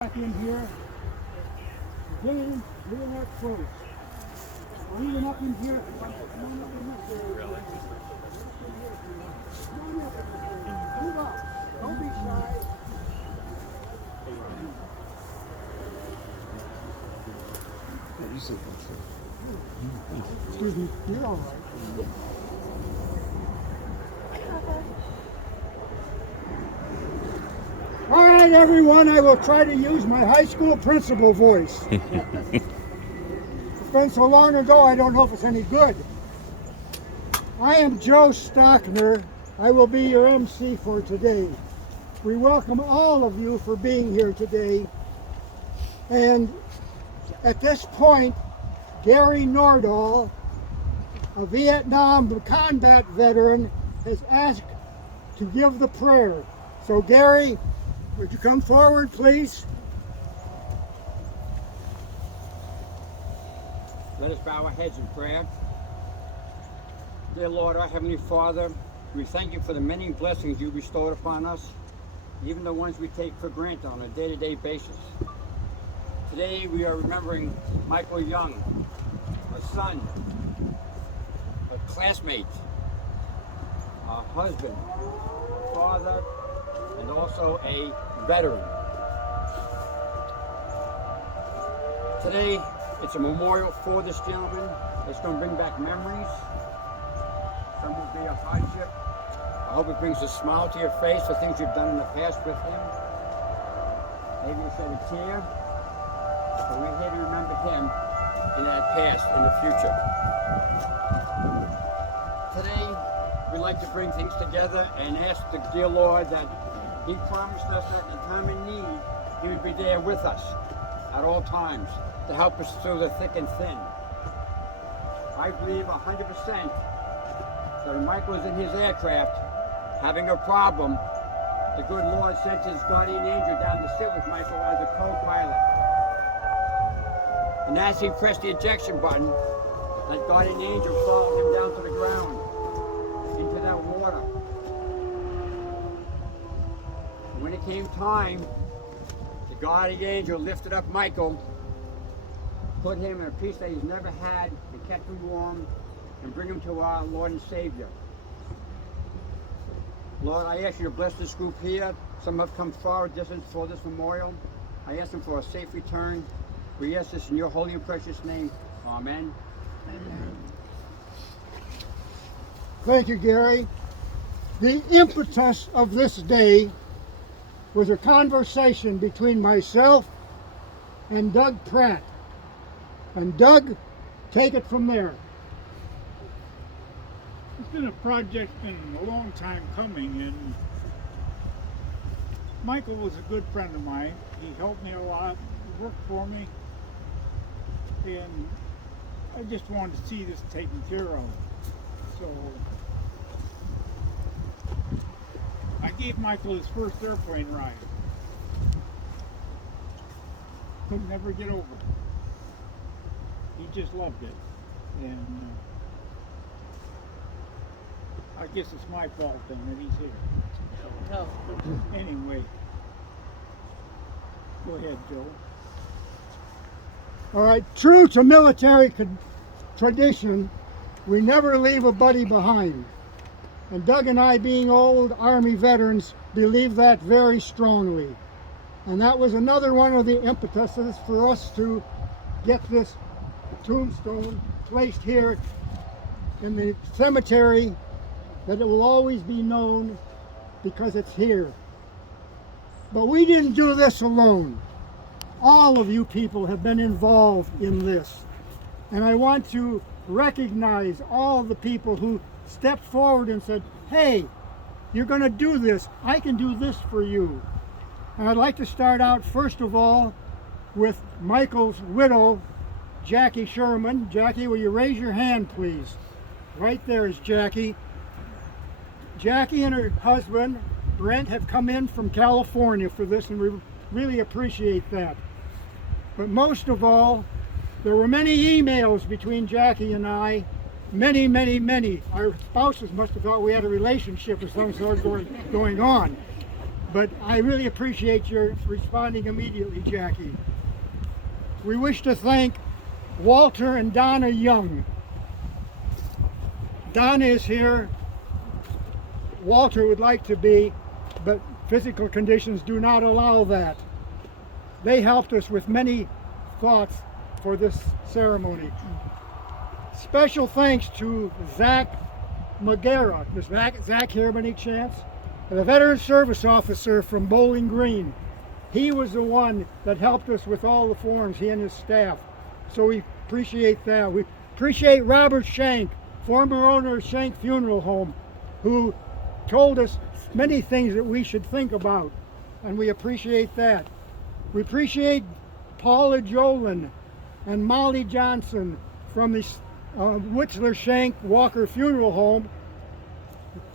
Back in here, getting up close. Or even up in here. Come on up in this area. Really? Come on up. Move up. Don't be shy. Excuse me. You're all right. All right, everyone, I will try to use my high school principal voice. It's been so long ago, I don't know if it's any good. I am Joe Stockner. I will be your MC for today. We welcome all of you for being here today. And at this point, Gary Nordahl, a Vietnam combat veteran, has asked to give the prayer. So Gary, would you come forward, please? Let us bow our heads in prayer. Dear Lord, our Heavenly Father, we thank you for the many blessings you bestowed upon us, even the ones we take for granted on a day-to-day basis. Today we are remembering Michael Young, a son, a classmate, a husband, father, and also a veteran. Today, it's a memorial for this gentleman that's going to bring back memories. Some will be a hardship. I hope it brings a smile to your face for things you've done in the past with him. Maybe you shed a tear, but we're here to remember him in that past, in the future. Today, we like to bring things together and ask the dear Lord that He promised us that in time of need, He would be there with us at all times to help us through the thick and thin. I believe 100% that when Michael was in his aircraft having a problem, the good Lord sent His guardian angel down to sit with Michael as a co-pilot. And as he pressed the ejection button, that guardian angel followed him down to the ground, into that water. When it came time, the guardian angel lifted up Michael, put him in a peace that he's never had, and kept him warm, and bring him to our Lord and Savior. Lord, I ask you to bless this group here. Some have come far distance for this memorial. I ask them for a safe return. We ask this in your holy and precious name. Amen. Amen. Thank you, Gary. The impetus of this day was a conversation between myself and Doug Pratt. And Doug, take it from there. It's been a project, been a long time coming, and Michael was a good friend of mine. He helped me a lot, worked for me, and I just wanted to see this taken care of. So I gave Michael his first airplane ride. Could never get over it. He just loved it. And I guess it's my fault then that he's here. So, anyway, go ahead, Joe. All right, true to military tradition, we never leave a buddy behind. And Doug and I, being old Army veterans, believe that very strongly. And that was another one of the impetuses for us to get this tombstone placed here in the cemetery, that it will always be known because it's here. But we didn't do this alone. All of you people have been involved in this. And I want to recognize all the people who stepped forward and said, hey, you're going to do this. I can do this for you. And I'd like to start out, first of all, with Michael's widow, Jackie Sherman. Jackie, will you raise your hand, please? Right there is Jackie. Jackie and her husband, Brent, have come in from California for this, and we really appreciate that. But most of all, there were many emails between Jackie and I. Many, many, many. Our spouses must have thought we had a relationship or some sort going on. but I really appreciate your responding immediately, Jackie. We wish to thank Walter and Donna Young. Donna is here. Walter would like to be, but physical conditions do not allow that. They helped us with many thoughts for this ceremony. Special thanks to Zach Magera. Is Zach here by any chance? The Veteran Service Officer from Bowling Green. He was the one that helped us with all the forms, he and his staff. So we appreciate that. We appreciate Robert Shank, former owner of Shank Funeral Home, who told us many things that we should think about, and we appreciate that. We appreciate Paula Jolin and Molly Johnson from the Whitzler Shank Walker Funeral Home.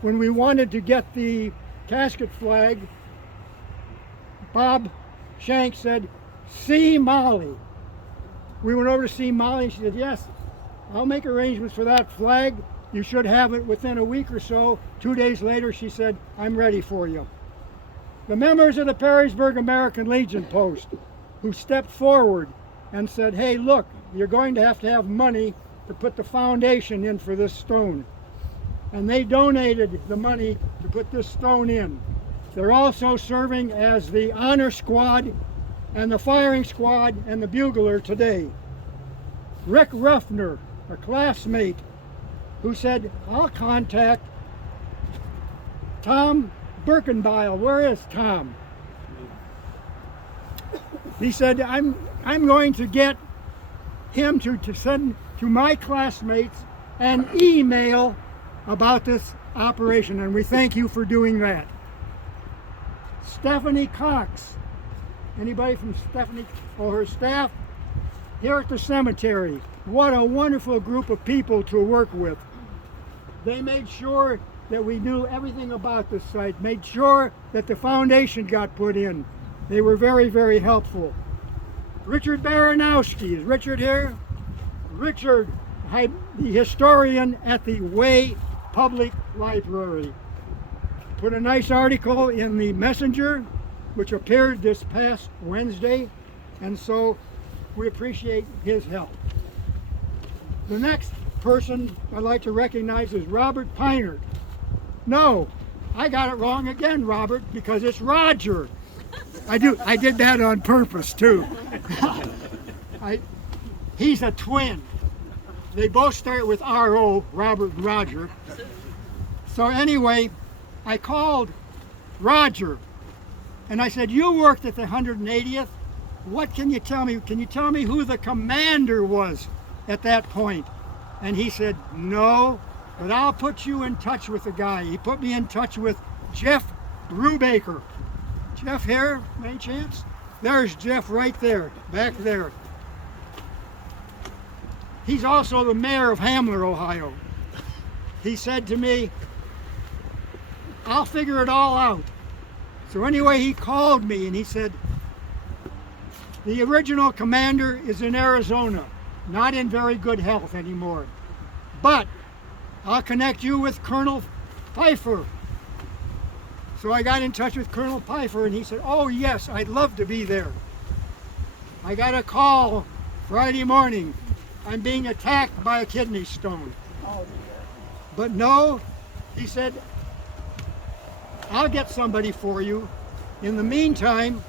When we wanted to get the casket flag, Bob Shank said, "See Molly." We went over to see Molly and she said, "Yes, I'll make arrangements for that flag. You should have it within a week or so." 2 days later, she said, "I'm ready for you." The members of the Perrysburg American Legion Post who stepped forward and said, "Hey, look, you're going to have money to put the foundation in for this stone." And they donated the money to put this stone in. They're also serving as the honor squad and the firing squad and the bugler today. Rick Ruffner, a classmate, who said, "I'll contact Tom Birkenbeil." Where is Tom? He said, I'm going to get him to send to my classmates an email about this operation, and we thank you for doing that. Stephanie Cox, anybody from Stephanie or her staff here at the cemetery? What a wonderful group of people to work with. They made sure that we knew everything about this site, made sure that the foundation got put in. They were very, very helpful. Richard Baranowski, is Richard here? Richard, the historian at the Way Public Library, put a nice article in the Messenger, which appeared this past Wednesday, and so we appreciate his help. The next person I'd like to recognize is Robert Pinert. No, I got it wrong again, Robert, because it's Roger. I did that on purpose too. He's a twin. They both start with R-O, Robert and Roger. So anyway, I called Roger and I said, "You worked at the 180th. What can you tell me? Can you tell me who the commander was at that point?" And he said, "No, but I'll put you in touch with the guy." He put me in touch with Jeff Brubaker. Jeff here, any chance? There's Jeff right there, back there. He's also the mayor of Hamler, Ohio. He said to me, "I'll figure it all out." So anyway, he called me and he said, "The original commander is in Arizona, not in very good health anymore. But I'll connect you with Colonel Pfeiffer." So I got in touch with Colonel Pfeiffer and he said, "Oh yes, I'd love to be there." I got a call Friday morning. I'm being attacked by a kidney stone. Oh, But no, he said, "I'll get somebody for you. In the meantime,"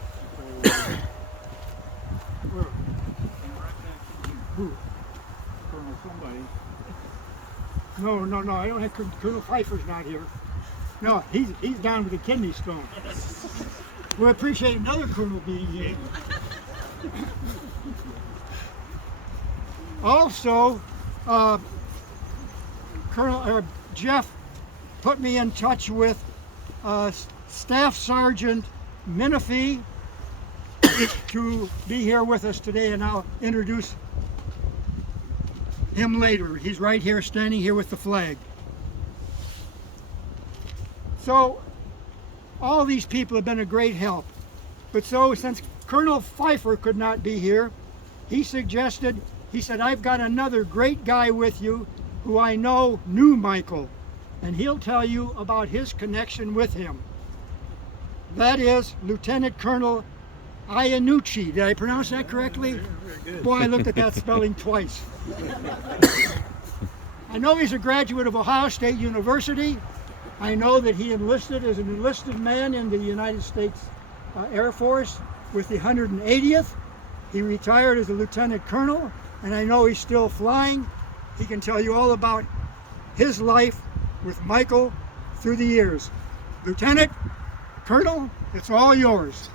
who? Colonel somebody. No, I don't have Colonel Pfeiffer's not here. No, he's down with a kidney stone. We appreciate another colonel being here. Also, Jeff put me in touch with Staff Sergeant Menifee to be here with us today, and I'll introduce him later. He's right here, standing here with the flag. So, all these people have been a great help. But so, since Colonel Pfeiffer could not be here, he said, "I've got another great guy with you who I know knew Michael, and he'll tell you about his connection with him." That is Lieutenant Colonel Iannucci. Did I pronounce that correctly? Boy, I looked at that spelling twice. I know he's a graduate of Ohio State University. I know that he enlisted as an enlisted man in the United States Air Force with the 180th. He retired as a lieutenant colonel, and I know he's still flying. He can tell you all about his life with Michael through the years. Lieutenant Colonel, it's all yours.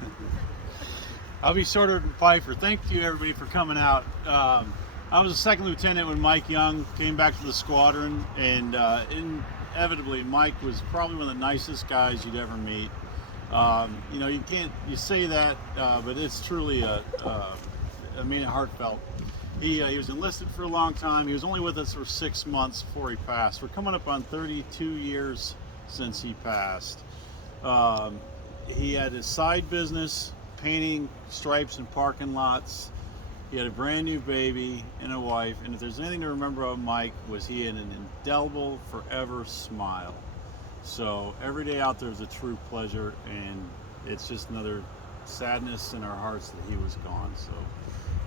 I'll be shorter than Pfeiffer. Thank you, everybody, for coming out. I was a second lieutenant when Mike Young came back to the squadron, and inevitably, Mike was probably one of the nicest guys you'd ever meet. You know, you say that, but it's truly I mean it heartfelt. He was enlisted for a long time. He was only with us for 6 months before he passed. We're coming up on 32 years since he passed. He had his side business, painting stripes in parking lots. He had a brand new baby and a wife, and if there's anything to remember about Mike, was he had an indelible, forever smile. So every day out there is a true pleasure, and it's just another sadness in our hearts that he was gone. So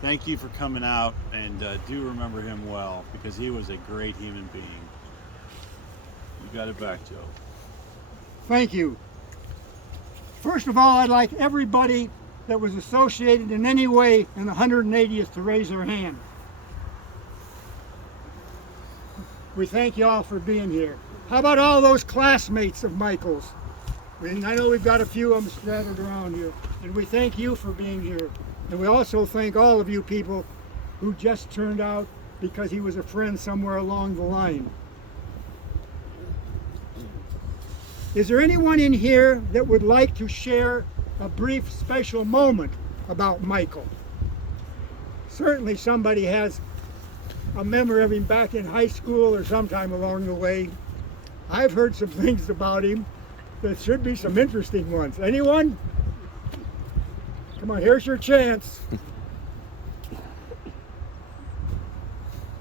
thank you for coming out, and do remember him well, because he was a great human being. You got it back, Joe. Thank you. First of all, I'd like everybody that was associated in any way in the 180th to raise their hand. We thank you all for being here. How about all those classmates of Michael's? I know we've got a few of them scattered around here, and we thank you for being here. And we also thank all of you people who just turned out because he was a friend somewhere along the line. Is there anyone in here that would like to share a brief special moment about Michael? Certainly somebody has a memory of him back in high school or sometime along the way. I've heard some things about him that should be some interesting ones. Anyone? Come on, here's your chance.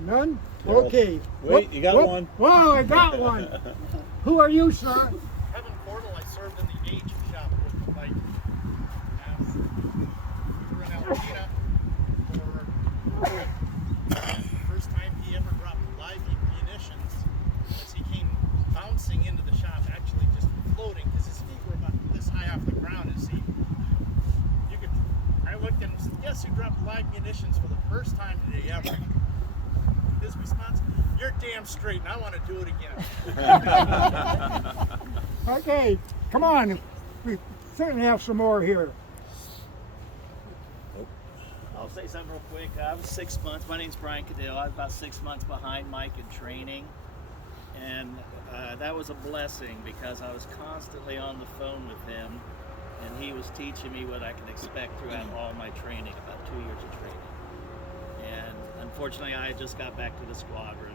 None? Okay. Wait, you got one? Whoa, I got one. Who are you, sir? Kevin Portal, I served in the agent shop with Mike. We were in Alameda for the first time he ever dropped live munitions. As he came bouncing into the shop, actually just floating, because his feet were about this high off the ground. I looked at him and said, "Guess who dropped live munitions for the first time today ever?" His response, "You're damn straight, and I want to do it again." Okay, come on. We certainly have some more here. I'll say something real quick. I was 6 months. My name's Brian Cadell. I was about 6 months behind Mike in training. And that was a blessing because I was constantly on the phone with him. And he was teaching me what I can expect throughout all my training, about 2 years of training. And unfortunately, I just got back to the squadron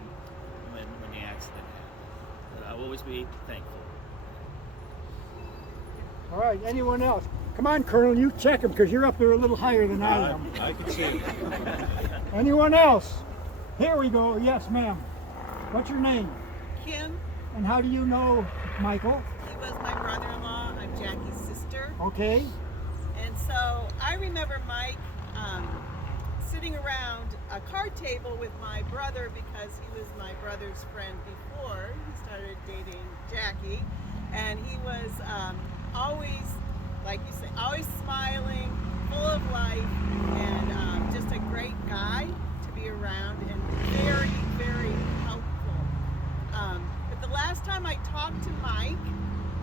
when the accident happened. But I'll always be thankful. All right, anyone else? Come on, Colonel, you check him because you're up there a little higher than I am. I can see. Anyone else? Here we go. Yes, ma'am. What's your name? Kim, And how do you know Michael? he was my brother-in-law. I'm Jackie's sister. Okay. And so I remember Mike sitting around a card table with my brother because he was my brother's friend before he started dating Jackie. And he was always, like you say, always smiling, full of life, and just a great guy to be around and very, very helpful. But the last time I talked to Mike,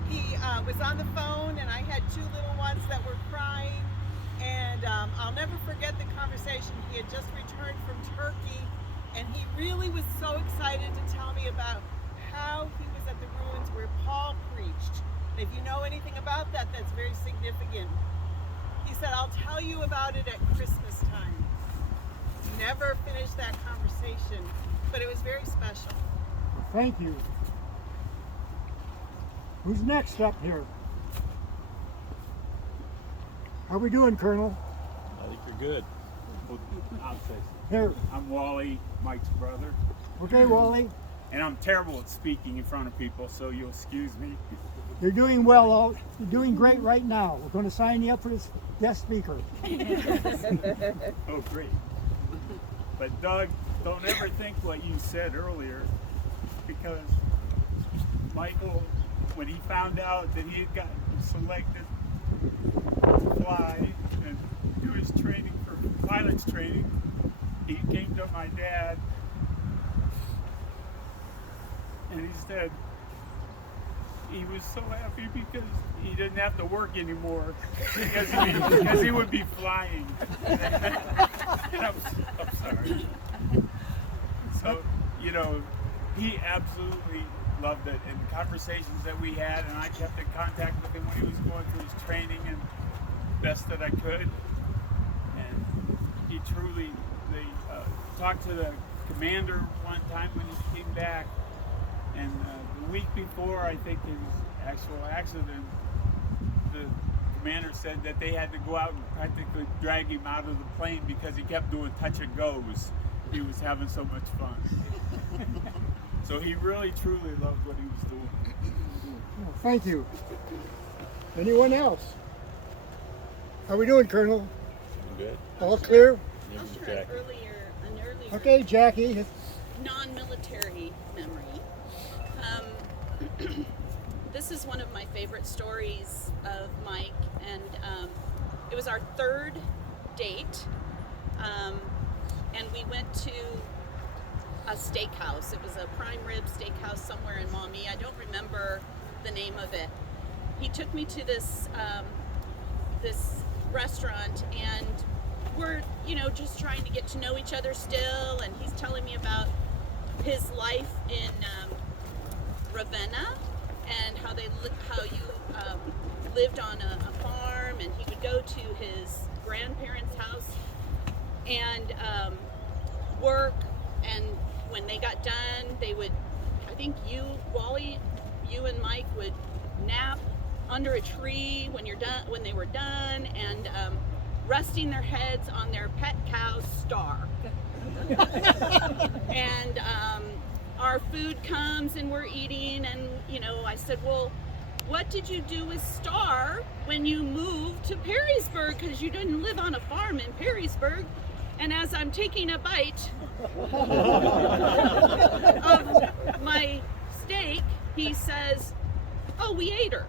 he was on the phone, and I had two little ones that were crying. And I'll never forget the conversation. He had just returned from Turkey, and he really was so excited to tell me about how he was at the ruins where Paul preached. And if you know anything about that, that's very significant. He said, "I'll tell you about it at Christmas time." Never finished that conversation, but it was very special. Thank you. Who's next up here? How we doing, Colonel? I think you're good. I'll say something. Here. I'm Wally, Mike's brother, Okay, Wally. and I'm terrible at speaking in front of people, so you'll excuse me. You're doing well. You're doing great right now. We're going to sign you up for this guest speaker. Oh, great. But Doug, don't ever think what you said earlier, because Michael, when he found out that he had gotten selected to fly and do his training for pilot's training, he came to my dad and he said he was so happy because he didn't have to work anymore because he would be flying. I'm sorry. So, you know, he absolutely loved it, and the conversations that we had, and I kept in contact with him when he was going through his training and best that I could. And he truly, they talked to the commander one time when he came back, and the week before, I think, his actual accident, the commander said that they had to go out and practically drag him out of the plane because he kept doing touch and goes. He was having so much fun. So he really, truly loved what he was doing. Oh, thank you. Anyone else? How we doing, Colonel? Good. All clear? I'll share an earlier Okay, Jackie. non-military memory. This is one of my favorite stories of Mike, and it was our third date, and we went to a steakhouse. It was a prime rib steakhouse somewhere in Maumee. I don't remember the name of it. He took me to this this restaurant, and we're, you know, just trying to get to know each other still, and he's telling me about his life in Ravenna and how you lived on a farm, and he would go to his grandparents' house and work, and when they got done, they would, I think you, Wally, you and Mike would nap under a tree when they were done, and resting their heads on their pet cow Star. And our food comes and we're eating, and you know, I said, well, what did you do with Star when you moved to Perrysburg, because you didn't live on a farm in Perrysburg? And as I'm taking a bite of my steak, he says, oh, we ate her.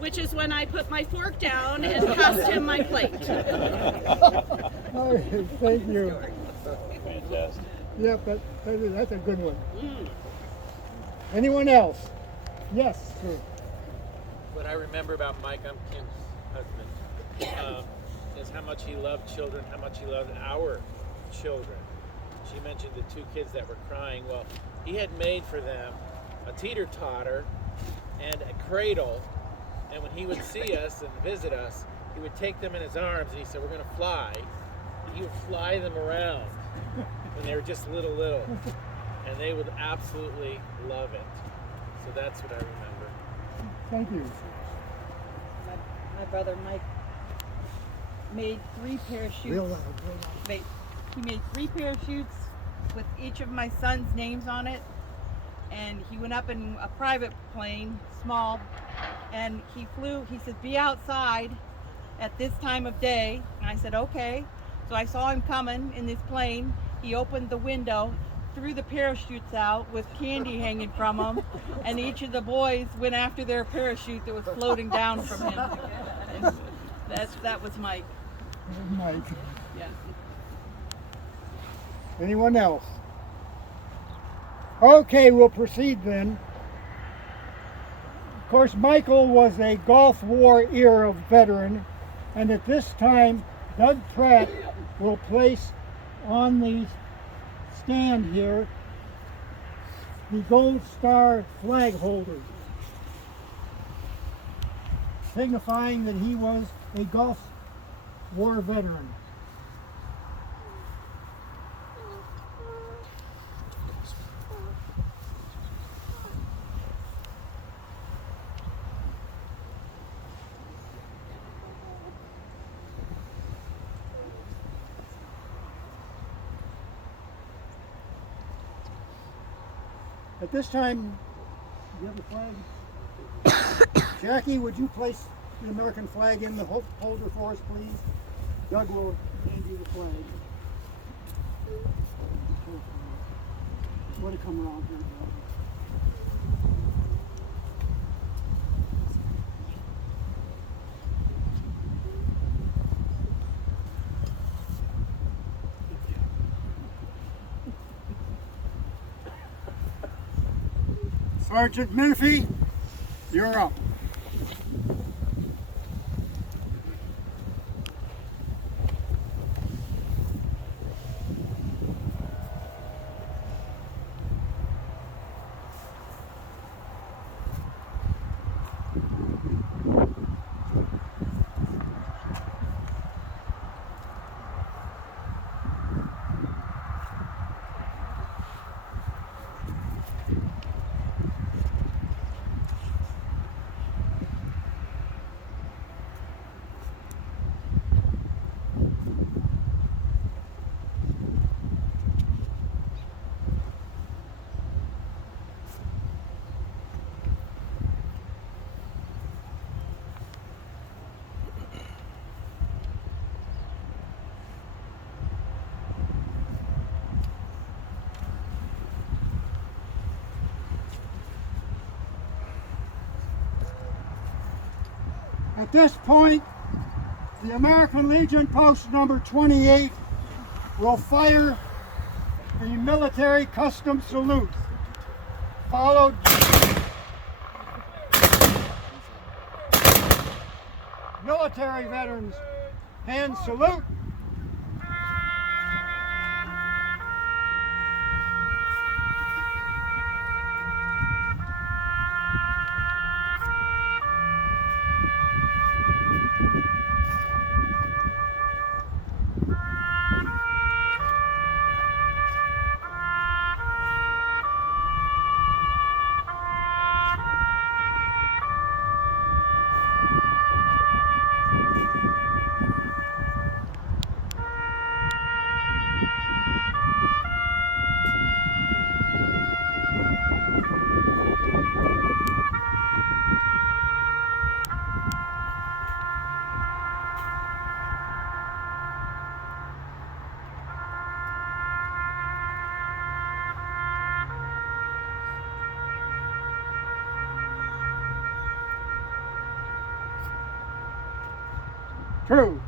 Which is when I put my fork down and passed him my plate. Oh, thank you. Fantastic. Yeah, but that's a good one. Anyone else? Yes, sir. What I remember about Mike, I'm Kim's husband, is how much he loved children, how much he loved our children. She mentioned the two kids that were crying. Well, he had made for them a teeter-totter and a cradle, and when he would see us and visit us, he would take them in his arms, and he said, we're going to fly. And he would fly them around when they were just little, and they would absolutely love it. So that's what I remember. Thank you. My brother Mike made 3 parachutes. Real loud, real loud. He made 3 parachutes with each of my son's names on it, and he went up in a private plane, small, and he flew. He said, be outside at this time of day, and I said, okay. So I saw him coming in this plane. He opened the window, threw the parachutes out with candy hanging from them, and each of the boys went after their parachute that was floating down from him. And that was Mike. Mike. Yeah. Anyone else? Okay, we'll proceed then. Of course, Michael was a Gulf War era veteran, and at this time, Doug Pratt will place on the stand here the Gold Star flag holder, signifying that he was a Gulf War veteran. At this time, you have the flag? Jackie, would you place the American flag in the holder for us, please? Doug will hand you the flag. Want to come around here, Doug? Sergeant Menifee, you're up. At this point, the American Legion Post number 28 will fire the military custom salute, followed military veterans hand salute. True.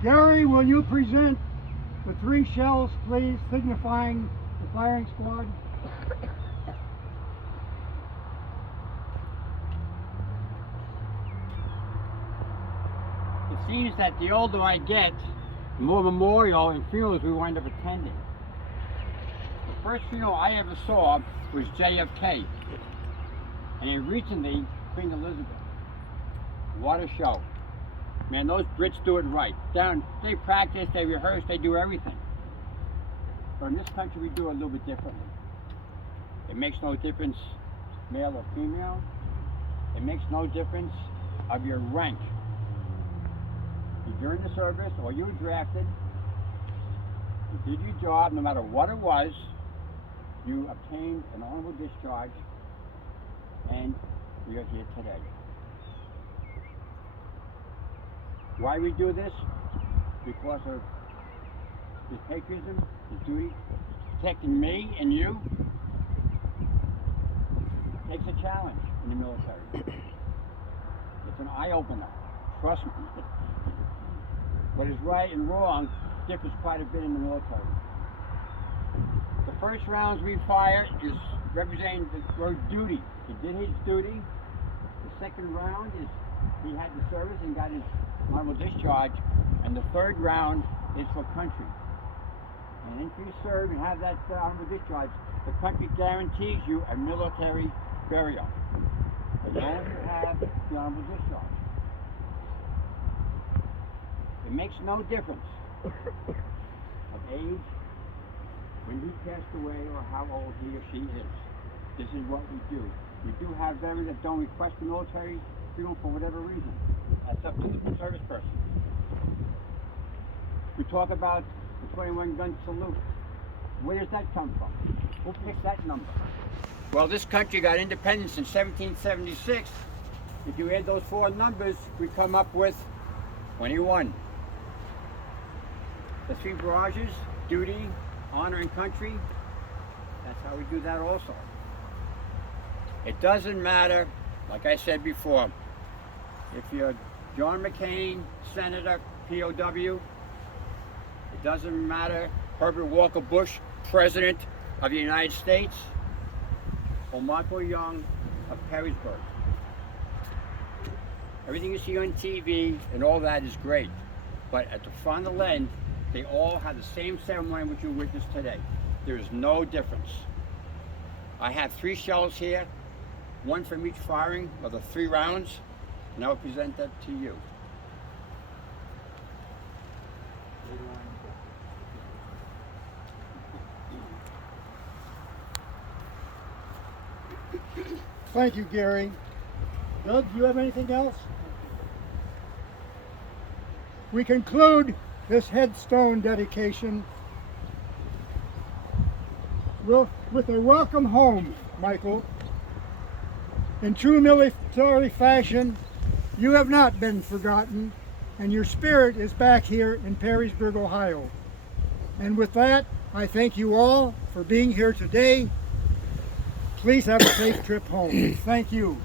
Gary, will you present the 3 shells, please, signifying the firing squad? It seems that the older I get, the more memorial and funerals we wind up attending. The first funeral I ever saw was JFK, and recently Queen Elizabeth. What a show. Man, those Brits do it right. They practice, they rehearse, they do everything. But in this country we do it a little bit differently. It makes no difference male or female. It makes no difference of your rank. You're in the service or you were drafted, you did your job no matter what it was, you obtained an honorable discharge, and we are here today. Why we do this? Because of his patriotism, his duty, protecting me and you. It takes a challenge in the military. It's an eye-opener. Trust me. What is right and wrong differs quite a bit in the military. The first rounds we fire is representing the word duty. He did his duty. The second round is he had the service and got his honorable discharge. And the third round is for country. And if you serve and have that honorable discharge, the country guarantees you a military burial. As long as you have the honorable discharge. It makes no difference of age, when he passed away, or how old he or she is. This is what we do. We do have veterans that don't request the military funeral for whatever reason. That's up to the service person. We talk about the 21 gun salute. Where does that come from? Who picked that number? Well, this country got independence in 1776. If you add those four numbers, we come up with 21. The three barrages, duty, honor, and country, that's how we do that also. It doesn't matter, like I said before, if you're John McCain, Senator, POW, it doesn't matter, Herbert Walker Bush, President of the United States, or Michael Young of Perrysburg. Everything you see on TV and all that is great, but at the final end, they all have the same ceremony which you witnessed today. There is no difference. I have 3 shells here, 1 from each firing of the 3 rounds, and I will present that to you. Thank you, Gary. Doug, do you have anything else? We conclude this headstone dedication with a welcome home, Michael. In true military fashion, you have not been forgotten, and your spirit is back here in Perrysburg, Ohio. And with that, I thank you all for being here today. Please have a safe trip home. Thank you.